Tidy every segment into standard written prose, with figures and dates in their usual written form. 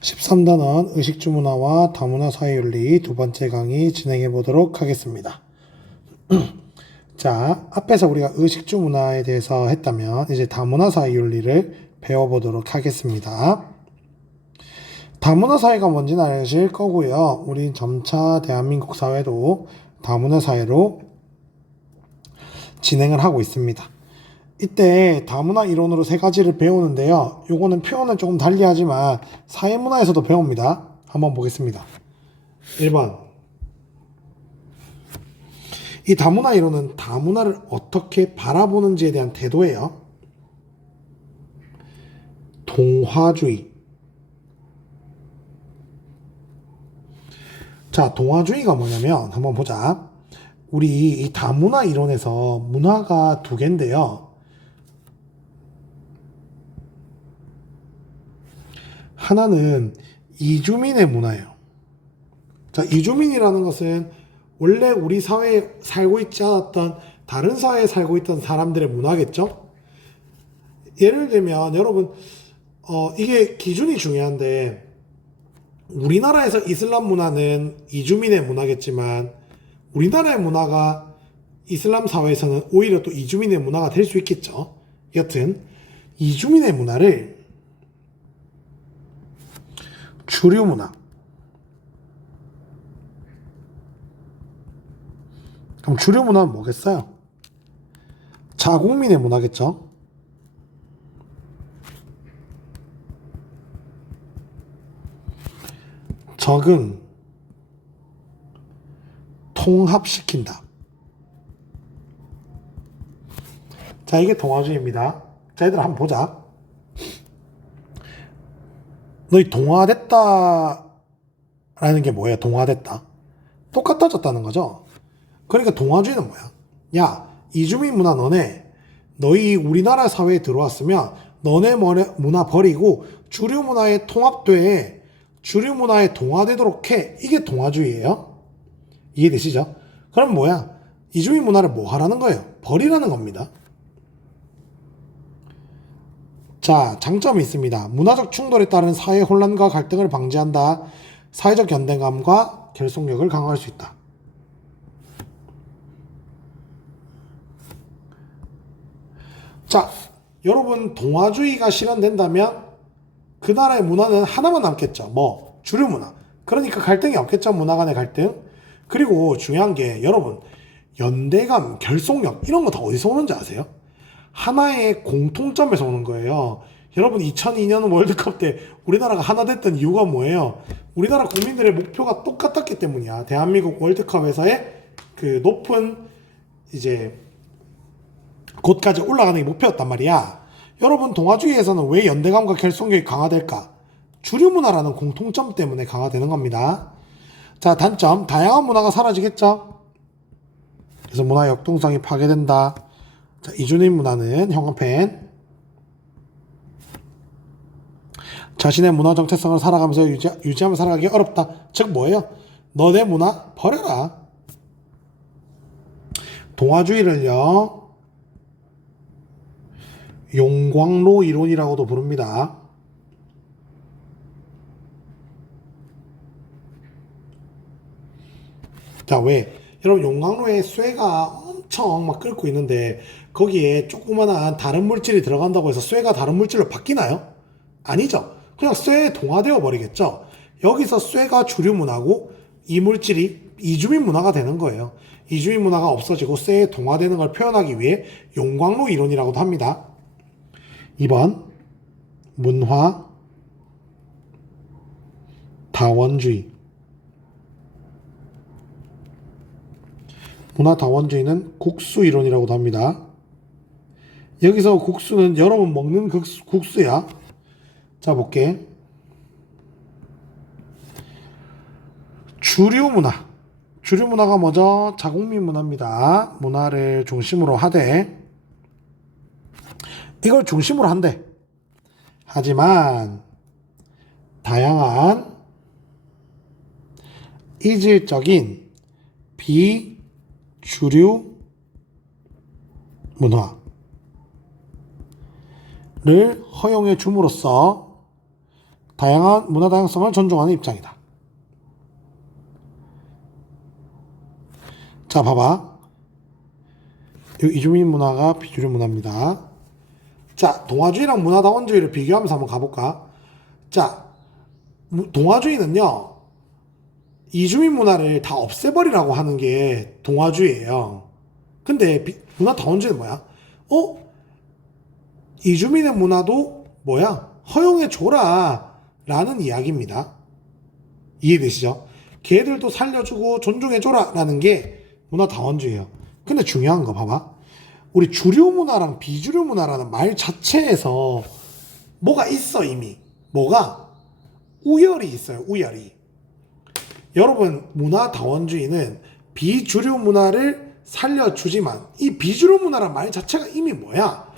13단원 의식주 문화와 다문화 사회윤리 두 번째 강의 진행해 보도록 하겠습니다. 자, 앞에서 우리가 의식주 문화에 대해서 했다면 이제 다문화 사회윤리를 배워보도록 하겠습니다. 다문화 사회가 뭔지는 아실 거고요. 우린 점차 대한민국 사회도 다문화 사회로 진행을 하고 있습니다. 이때 다문화 이론으로 세 가지를 배우는데요. 요거는 표현은 조금 달리하지만 사회문화에서도 배웁니다. 한번 보겠습니다. 1번. 이 다문화 이론은 다문화를 어떻게 바라보는지에 대한 태도예요. 동화주의. 자, 동화주의가 뭐냐면 한번 보자. 우리 이 다문화 이론에서 문화가 두 개인데요. 하나는 이주민의 문화예요. 자, 이주민이라는 것은 원래 우리 사회에 살고 있지 않았던 다른 사회에 살고 있던 사람들의 문화겠죠? 예를 들면 여러분 이게 기준이 중요한데 우리나라에서 이슬람 문화는 이주민의 문화겠지만 우리나라의 문화가 이슬람 사회에서는 오히려 또 이주민의 문화가 될 수 있겠죠. 여튼 이주민의 문화를 주류 문화. 그럼 주류 문화는 뭐겠어요? 자국민의 문화겠죠? 적응, 통합시킨다. 자, 이게 동화주의입니다. 자, 얘들아 한번 보자. 너희 동화됐다 라는 게 뭐예요? 동화됐다. 똑같아졌다는 거죠. 그러니까 동화주의는 뭐야? 야, 이주민 문화 너희 우리나라 사회에 들어왔으면 너네 문화 버리고 주류 문화에 통합돼 주류 문화에 동화되도록 해. 이게 동화주의예요. 이해되시죠? 그럼 뭐야? 이주민 문화를 뭐 하라는 거예요? 버리라는 겁니다. 자, 장점이 있습니다. 문화적 충돌에 따른 사회 혼란과 갈등을 방지한다. 사회적 연대감과 결속력을 강화할 수 있다. 자, 여러분 동화주의가 실현된다면 그 나라의 문화는 하나만 남겠죠. 뭐? 주류 문화. 그러니까 갈등이 없겠죠. 문화 간의 갈등. 그리고 중요한 게 여러분 연대감, 결속력 이런 거 다 어디서 오는지 아세요? 하나의 공통점에서 오는 거예요. 여러분 2002년 월드컵 때 우리나라가 하나 됐던 이유가 뭐예요? 우리나라 국민들의 목표가 똑같았기 때문이야. 대한민국 월드컵에서의 그 높은 이제 곳까지 올라가는 게 목표였단 말이야. 여러분 동화주의에서는 왜 연대감과 결속력이 강화될까? 주류 문화라는 공통점 때문에 강화되는 겁니다. 자, 단점, 다양한 문화가 사라지겠죠? 그래서 문화 역동성이 파괴된다. 자, 이주민 문화는 형광펜. 자신의 문화 정체성을 살아가면서 유지하며 살아가기 어렵다. 즉 뭐예요? 너네 문화 버려라. 동화주의를요 용광로 이론이라고도 부릅니다. 자, 왜? 여러분 용광로에 쇠가 엄청 막 끓고 있는데 거기에 조그마한 다른 물질이 들어간다고 해서 쇠가 다른 물질로 바뀌나요? 아니죠. 그냥 쇠에 동화되어 버리겠죠. 여기서 쇠가 주류 문화고 이 물질이 이주민 문화가 되는 거예요. 이주민 문화가 없어지고 쇠에 동화되는 걸 표현하기 위해 용광로 이론이라고도 합니다. 2번 문화 다원주의. 문화 다원주의는 국수 이론이라고도 합니다. 여기서 국수는 여러분 먹는 국수야. 자, 볼게. 주류 문화. 주류 문화가 뭐죠? 자국민 문화입니다. 문화를 중심으로 하되 이걸 중심으로 한대. 하지만 다양한 이질적인 비주류 문화를 허용해 줌으로써 다양한 문화 다양성을 존중하는 입장이다. 자, 봐봐. 이주민 문화가 비주류 문화입니다. 자, 동아주의랑 문화다원주의를 비교하면서 한번 가볼까? 자, 동아주의는요, 이주민 문화를 다 없애버리라고 하는 게 동아주의예요. 근데 문화다원주의는 뭐야? 이주민의 문화도 뭐야? 허용해줘라 라는 이야기입니다. 이해되시죠? 걔들도 살려주고 존중해줘라 라는 게 문화다원주의예요. 근데 중요한 거 봐봐. 우리 주류 문화랑 비주류 문화라는 말 자체에서 뭐가 있어 이미. 뭐가? 우열이 있어요. 우열이. 여러분, 문화다원주의는 비주류 문화를 살려주지만 이 비주류 문화란 말 자체가 이미 뭐야?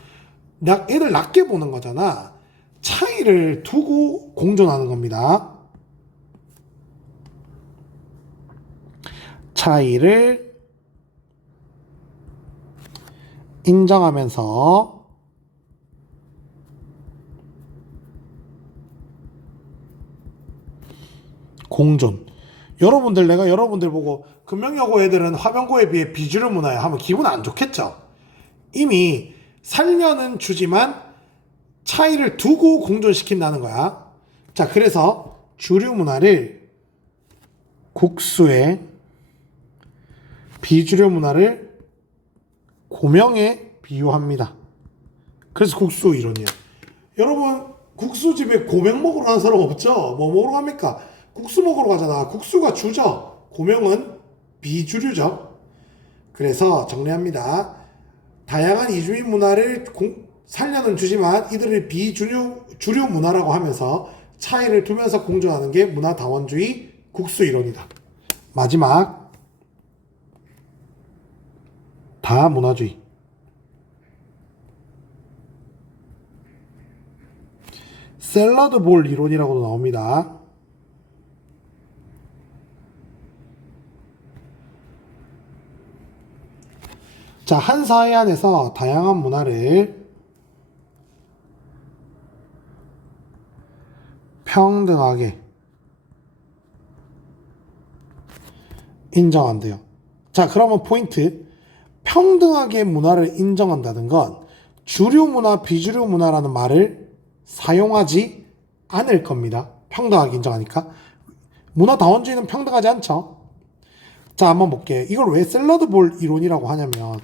애들 낮게 보는 거잖아. 차이를 두고 공존하는 겁니다. 차이를 인정하면서 공존. 내가 여러분들 보고 금명여고 애들은 화명고에 비해 비주류 문화야 하면 기분 안 좋겠죠? 이미 살려는 주지만 차이를 두고 공존시킨다는 거야. 자, 그래서 주류 문화를 국수에, 비주류 문화를 고명에 비유합니다. 그래서 국수 이론이야. 여러분, 국수집에 고명 먹으러 가는 사람 없죠? 뭐 먹으러 갑니까? 국수 먹으러 가잖아. 국수가 주죠. 고명은 비주류죠. 그래서 정리합니다. 다양한 이주민 문화를 살려는 주지만 이들을 주류 문화라고 하면서 차이를 두면서 공존하는 게 문화다원주의 국수 이론이다. 마지막, 다문화주의. 샐러드 볼 이론이라고도 나옵니다. 자, 한 사회 안에서 다양한 문화를 평등하게 인정한대요. 자, 그러면 포인트. 평등하게 문화를 인정한다는 건 주류 문화, 비주류 문화라는 말을 사용하지 않을 겁니다. 평등하게 인정하니까. 문화다원주의는 평등하지 않죠. 자, 한번 볼게. 이걸 왜 샐러드 볼 이론이라고 하냐면,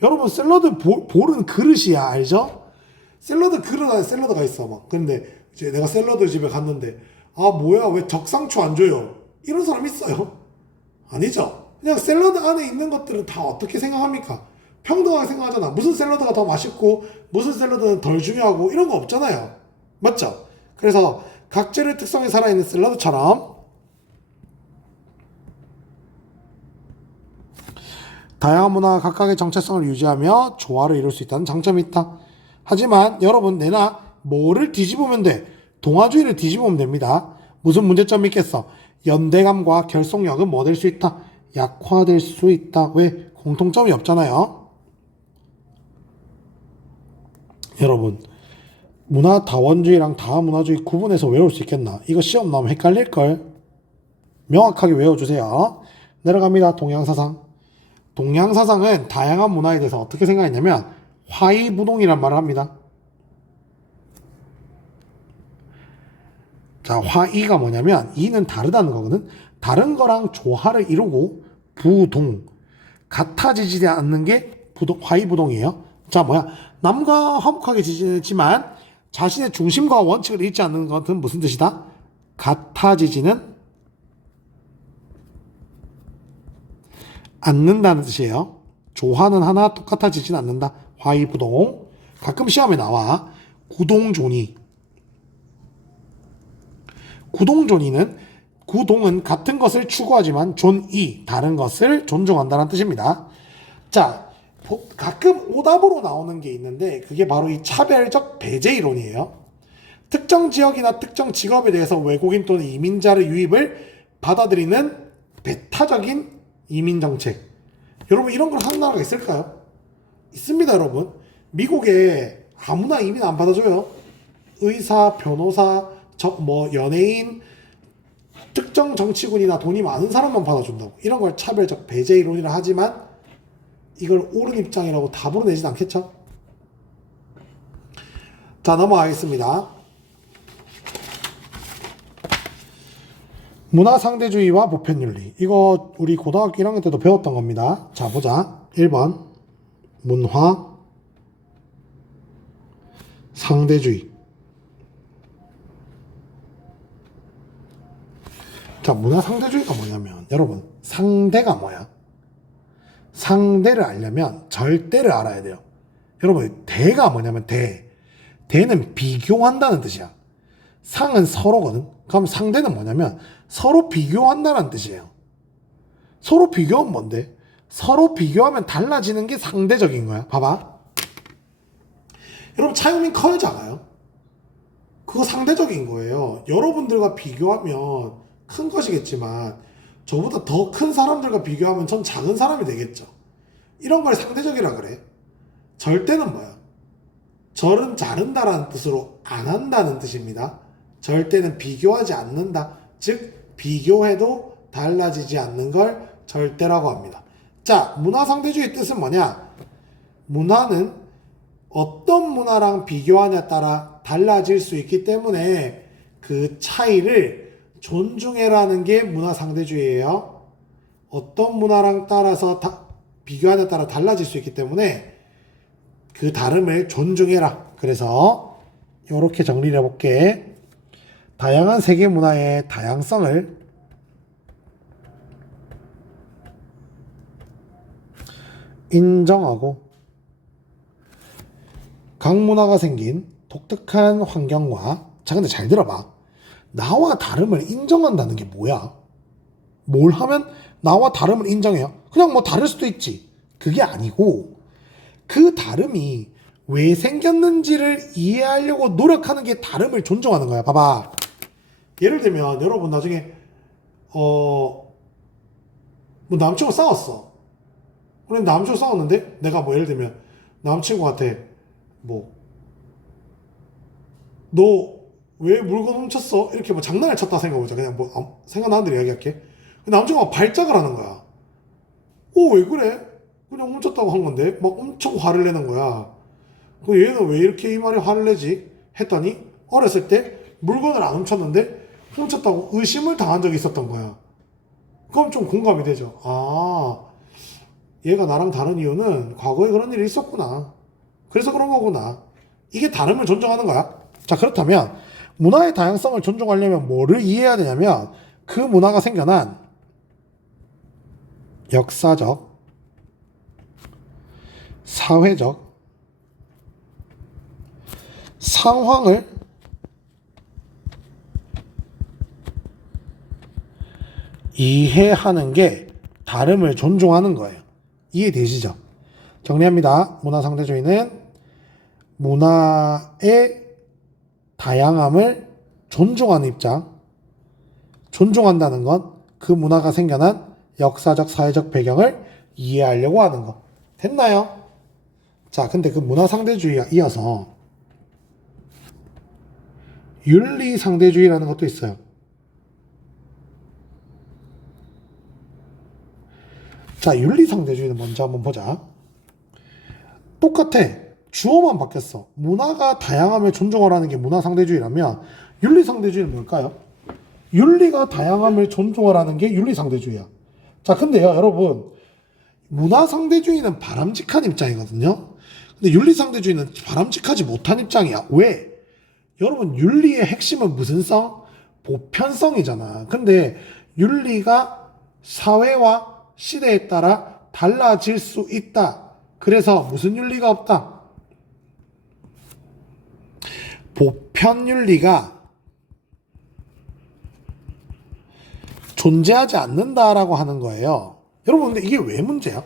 여러분, 샐러드 볼은 그릇이야, 알죠? 샐러드 그릇 안에 샐러드가 있어, 막. 근데 이제 내가 샐러드 집에 갔는데, 아, 뭐야, 왜 적상추 안 줘요? 이런 사람 있어요? 아니죠? 그냥 샐러드 안에 있는 것들은 다 어떻게 생각합니까? 평등하게 생각하잖아. 무슨 샐러드가 더 맛있고, 무슨 샐러드는 덜 중요하고, 이런 거 없잖아요. 맞죠? 그래서 각재의 특성이 살아있는 샐러드처럼, 다양한 문화가 각각의 정체성을 유지하며 조화를 이룰 수 있다는 장점이 있다. 하지만 여러분, 내나 뭐를 뒤집으면 돼? 동아주의를 뒤집으면 됩니다. 무슨 문제점이 있겠어? 연대감과 결속력은 뭐 될 수 있다? 약화될 수 있다. 왜? 공통점이 없잖아요. 여러분, 문화다원주의랑 다문화주의 구분해서 외울 수 있겠나? 이거 시험 나오면 헷갈릴걸? 명확하게 외워주세요. 내려갑니다. 동양사상. 동양사상은 다양한 문화에 대해서 어떻게 생각했냐면 화이부동이란 말을 합니다. 자, 화이가 뭐냐면 이는 다르다는 거거든. 다른 거랑 조화를 이루고 부동, 같아지지 않는 게 화이부동이에요. 자, 뭐야? 남과 화목하게 지지지만 자신의 중심과 원칙을 잃지 않는 것은 무슨 뜻이다? 같아지지는 않는다는 뜻이에요. 조화는 하나 똑같아지진 않는다. 화이부동. 가끔 시험에 나와. 구동존이. 구동은 같은 것을 추구하지만 존이 다른 것을 존중한다는 뜻입니다. 자, 가끔 오답으로 나오는 게 있는데 그게 바로 이 차별적 배제 이론이에요. 특정 지역이나 특정 직업에 대해서 외국인 또는 이민자의 유입을 받아들이는 배타적인 이민 정책. 여러분, 이런 걸 하는 나라가 있을까요? 있습니다, 여러분. 미국에 아무나 이민 안 받아줘요. 의사, 변호사, 뭐 연예인 특정 정치군이나 돈이 많은 사람만 받아준다고 이런 걸 차별적 배제 이론이라 하지만 이걸 옳은 입장이라고 답으로 내진 않겠죠? 자, 넘어가겠습니다. 문화상대주의와 보편윤리. 이거 우리 고등학교 1학년 때도 배웠던 겁니다. 자, 보자. 1번 문화 상대주의. 자, 문화 상대주의가 뭐냐면 여러분 상대가 뭐야? 상대를 알려면 절대를 알아야 돼요. 여러분 대가 뭐냐면 대는 비교한다는 뜻이야. 상은 서로거든. 그럼 상대는 뭐냐면 서로 비교한다는 뜻이에요. 서로 비교하면 뭔데? 서로 비교하면 달라지는 게 상대적인 거야. 봐봐. 여러분 차이는 커요 작아요? 그거 상대적인 거예요. 여러분들과 비교하면 큰 것이겠지만 저보다 더 큰 사람들과 비교하면 전 작은 사람이 되겠죠. 이런 걸 상대적이라 그래. 절대는 뭐야? 절은 자른다라는 뜻으로 안 한다는 뜻입니다. 절대는 비교하지 않는다. 즉 비교해도 달라지지 않는 걸 절대라고 합니다. 자, 문화상대주의 뜻은 뭐냐? 문화는 어떤 문화랑 비교하냐에 따라 달라질 수 있기 때문에 그 차이를 존중해라는 게 문화상대주의예요. 어떤 문화랑 따라서 비교하냐에 따라 달라질 수 있기 때문에 그 다름을 존중해라. 그래서 이렇게 정리를 해볼게. 다양한 세계 문화의 다양성을 인정하고 각 문화가 생긴 독특한 환경과 자 근데 잘 들어봐. 나와 다름을 인정한다는 게 뭐야? 뭘 하면 나와 다름을 인정해요? 그냥 뭐 다를 수도 있지. 그게 아니고 그 다름이 왜 생겼는지를 이해하려고 노력하는 게 다름을 존중하는 거야. 봐봐. 예를 들면 여러분 나중에 뭐 남친과 싸웠어. 그래 남친과 싸웠는데 내가 뭐 예를 들면 남친구한테 뭐 너 왜 물건 훔쳤어? 이렇게 뭐 장난을 쳤다 생각해보자. 그냥 뭐 생각나는 대로 이야기할게. 남친구가 발작을 하는 거야. 왜 그래? 그냥 훔쳤다고 한 건데 막 엄청 화를 내는 거야. 얘는 왜 이렇게 이 말에 화를 내지? 했더니 어렸을 때 물건을 안 훔쳤는데 훔쳤다고 의심을 당한 적이 있었던 거야. 그럼 좀 공감이 되죠. 아, 얘가 나랑 다른 이유는 과거에 그런 일이 있었구나. 그래서 그런 거구나. 이게 다름을 존중하는 거야. 자, 그렇다면 문화의 다양성을 존중하려면 뭐를 이해해야 되냐면 그 문화가 생겨난 역사적, 사회적 상황을 이해하는 게 다름을 존중하는 거예요. 이해되시죠? 정리합니다. 문화상대주의는 문화의 다양함을 존중하는 입장. 존중한다는 건 그 문화가 생겨난 역사적, 사회적 배경을 이해하려고 하는 거. 됐나요? 자, 근데 그 문화상대주의에 이어서 윤리상대주의라는 것도 있어요. 자, 윤리상대주의는 먼저 한번 보자. 똑같아. 주어만 바뀌었어. 문화가 다양함을 존중하라는 게 문화상대주의라면 윤리상대주의는 뭘까요? 윤리가 다양함을 존중하라는 게 윤리상대주의야. 자, 근데요, 여러분, 문화상대주의는 바람직한 입장이거든요. 근데 윤리상대주의는 바람직하지 못한 입장이야. 왜? 여러분, 윤리의 핵심은 무슨 성? 보편성이잖아. 근데 윤리가 사회와 시대에 따라 달라질 수 있다. 그래서 무슨 윤리가 없다? 보편윤리가 존재하지 않는다라고 하는 거예요. 여러분 근데 이게 왜 문제야?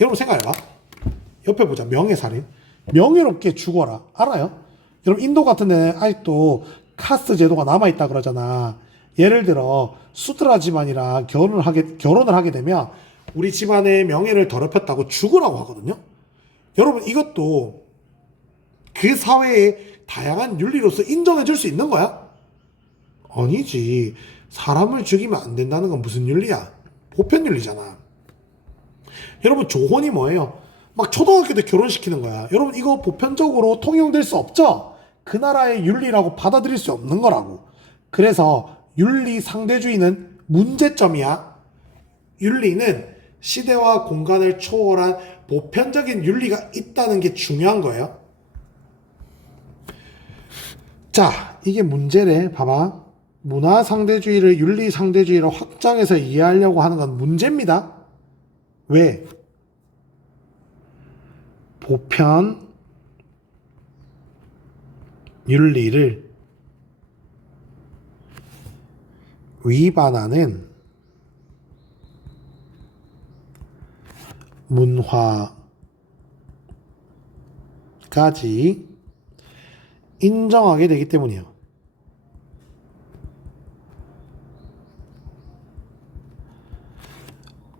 여러분 생각해봐. 옆에 보자. 명예살인. 명예롭게 죽어라. 알아요? 여러분 인도 같은 데는 아직도 카스트 제도가 남아있다 그러잖아. 예를 들어 수드라 집안이랑 결혼을 하게 되면 우리 집안의 명예를 더럽혔다고 죽으라고 하거든요. 여러분 이것도 그 사회의 다양한 윤리로서 인정해 줄 수 있는 거야. 아니지. 사람을 죽이면 안 된다는 건 무슨 윤리야? 보편윤리잖아. 여러분, 조혼이 뭐예요? 막 초등학교 때 결혼시키는 거야. 여러분, 이거 보편적으로 통용될 수 없죠? 그 나라의 윤리라고 받아들일 수 없는 거라고. 그래서 윤리 상대주의는 문제점이야. 윤리는 시대와 공간을 초월한 보편적인 윤리가 있다는 게 중요한 거예요. 자, 이게 문제래. 봐봐. 문화 상대주의를 윤리 상대주의로 확장해서 이해하려고 하는 건 문제입니다. 왜? 보편 윤리를 위반하는 문화까지 인정하게 되기 때문이에요.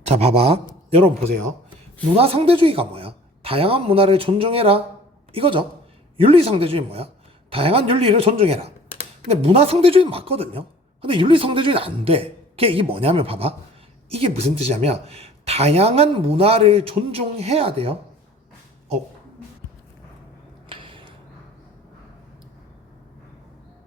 자, 봐봐. 여러분 보세요. 문화 상대주의가 뭐야? 다양한 문화를 존중해라. 이거죠. 윤리 상대주의 뭐야? 다양한 윤리를 존중해라. 근데 문화 상대주의는 맞거든요. 근데 윤리 상대주의는 안 돼. 이게 뭐냐면 봐봐. 이게 무슨 뜻이냐면 다양한 문화를 존중해야 돼요.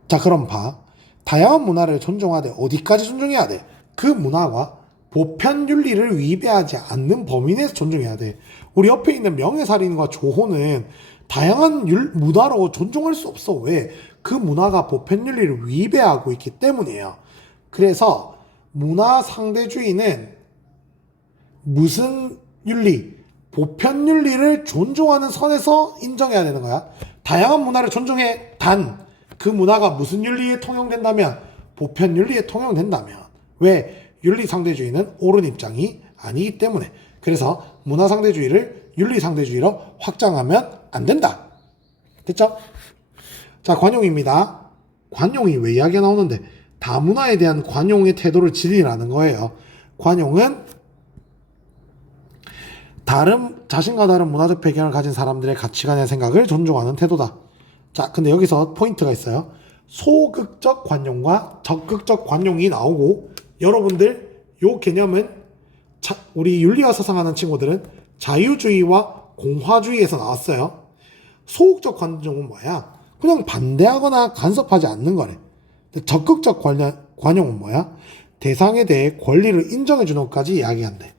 자, 그럼 봐. 다양한 문화를 존중하되 어디까지 존중해야 돼? 그 문화가 보편 윤리를 위배하지 않는 범위 내에서 존중해야 돼. 우리 옆에 있는 명예살인과 조혼은 다양한 문화로 존중할 수 없어. 왜? 그 문화가 보편 윤리를 위배하고 있기 때문이에요. 그래서 문화 상대주의는 무슨 윤리? 보편 윤리를 존중하는 선에서 인정해야 되는 거야. 다양한 문화를 존중해. 단 그 문화가 무슨 윤리에 통용된다면? 보편 윤리에 통용된다면. 왜? 윤리 상대주의는 옳은 입장이 아니기 때문에. 그래서 문화 상대주의를 윤리 상대주의로 확장하면 안 된다. 됐죠? 자, 관용입니다. 관용이 왜 이야기가 나오는데? 다문화에 대한 관용의 태도를 지니라는 거예요. 관용은 자신과 다른 문화적 배경을 가진 사람들의 가치관의 생각을 존중하는 태도다. 자, 근데 여기서 포인트가 있어요. 소극적 관용과 적극적 관용이 나오고, 여러분들 요 개념은 우리 윤리와 사상하는 친구들은 자유주의와 공화주의에서 나왔어요. 소극적 관용은 뭐야? 그냥 반대하거나 간섭하지 않는 거래. 적극적 관용은 뭐야? 대상에 대해 권리를 인정해 주는 것까지 이야기한대.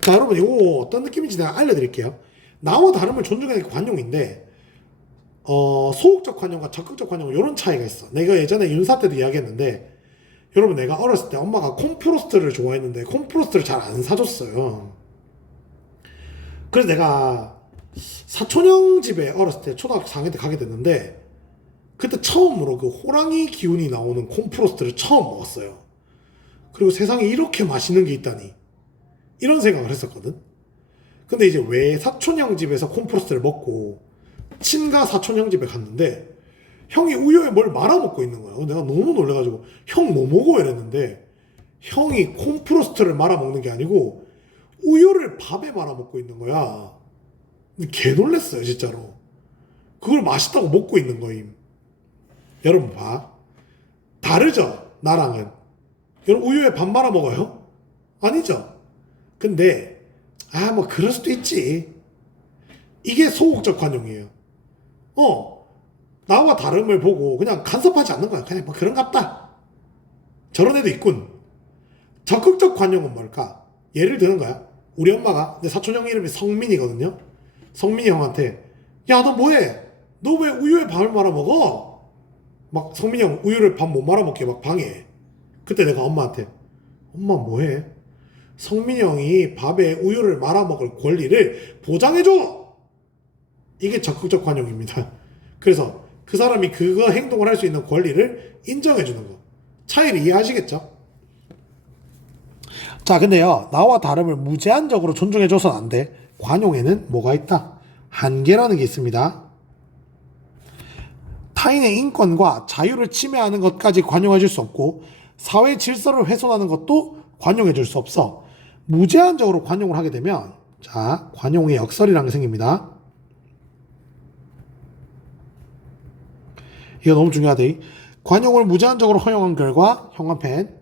자, 여러분, 이거 어떤 느낌인지 내가 알려드릴게요. 나와 다름을 존중하는 게 관용인데, 소극적 관용과 적극적 관용, 이런 차이가 있어. 내가 예전에 윤사 때도 이야기했는데, 여러분, 내가 어렸을 때 엄마가 콤프로스트를 좋아했는데, 콤프로스트를 잘 안 사줬어요. 그래서 내가 사촌형 집에 어렸을 때 초등학교 4학년 때 가게 됐는데, 그때 처음으로 그 호랑이 기운이 나오는 콤프로스트를 처음 먹었어요. 그리고 세상에 이렇게 맛있는 게 있다니. 이런 생각을 했었거든. 근데 이제 왜 사촌형 집에서 콤프로스트를 먹고 친가 사촌형 집에 갔는데 형이 우유에 뭘 말아먹고 있는 거야. 내가 너무 놀래가지고 형 뭐 먹어? 이랬는데 형이 콤프로스트를 말아먹는 게 아니고 우유를 밥에 말아먹고 있는 거야. 개 놀랬어요, 진짜로. 그걸 맛있다고 먹고 있는 거임. 여러분 봐. 다르죠? 나랑은. 여러분 우유에 밥 말아먹어요? 아니죠? 근데 뭐 그럴 수도 있지. 이게 소극적 관용이에요. 나와 다름을 보고 그냥 간섭하지 않는 거야. 그냥 뭐 그런갑다. 저런 애도 있군. 적극적 관용은 뭘까? 예를 드는 거야. 우리 엄마가, 내 사촌형 이름이 성민이거든요. 성민이 형한테 야, 너 뭐해? 너 왜 우유에 밥을 말아 먹어? 막 성민이 형 우유를 밥 못 말아 먹게 막 방해해. 그때 내가 엄마한테 엄마 뭐해? 성민이 형이 밥에 우유를 말아 먹을 권리를 보장해줘! 이게 적극적 관용입니다. 그래서 그 사람이 그거 행동을 할 수 있는 권리를 인정해주는 거. 차이를 이해하시겠죠? 자, 근데요, 나와 다름을 무제한적으로 존중해줘서는 안 돼. 관용에는 뭐가 있다? 한계라는 게 있습니다. 타인의 인권과 자유를 침해하는 것까지 관용해줄 수 없고, 사회 질서를 훼손하는 것도 관용해줄 수 없어. 무제한적으로 관용을 하게 되면 자, 관용의 역설이라는 게 생깁니다. 이거 너무 중요하대. 관용을 무제한적으로 허용한 결과 형광펜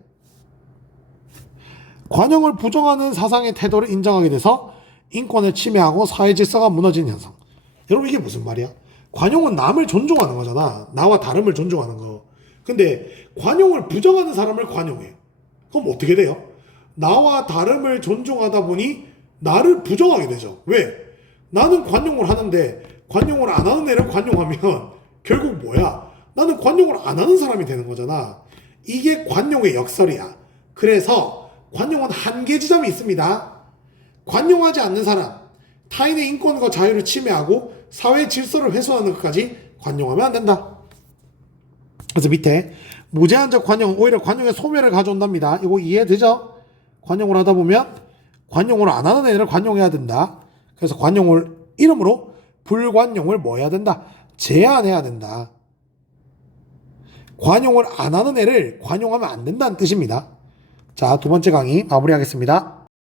관용을 부정하는 사상의 태도를 인정하게 돼서 인권을 침해하고 사회 질서가 무너지는 현상. 여러분 이게 무슨 말이야? 관용은 남을 존중하는 거잖아. 나와 다름을 존중하는 거. 근데 관용을 부정하는 사람을 관용해. 그럼 어떻게 돼요? 나와 다름을 존중하다 보니 나를 부정하게 되죠. 왜? 나는 관용을 하는데 관용을 안 하는 애를 관용하면 결국 뭐야? 나는 관용을 안 하는 사람이 되는 거잖아. 이게 관용의 역설이야. 그래서 관용은 한계 지점이 있습니다. 관용하지 않는 사람, 타인의 인권과 자유를 침해하고 사회 질서를 훼손하는 것까지 관용하면 안 된다. 그래서 밑에 무제한적 관용, 오히려 관용의 소멸을 가져온답니다. 이거 이해되죠? 관용을 하다 보면 관용을 안 하는 애를 관용해야 된다. 그래서 관용을 이름으로 불관용을 뭐 해야 된다? 제한해야 된다. 관용을 안 하는 애를 관용하면 안 된다는 뜻입니다. 자, 두 번째 강의 마무리하겠습니다.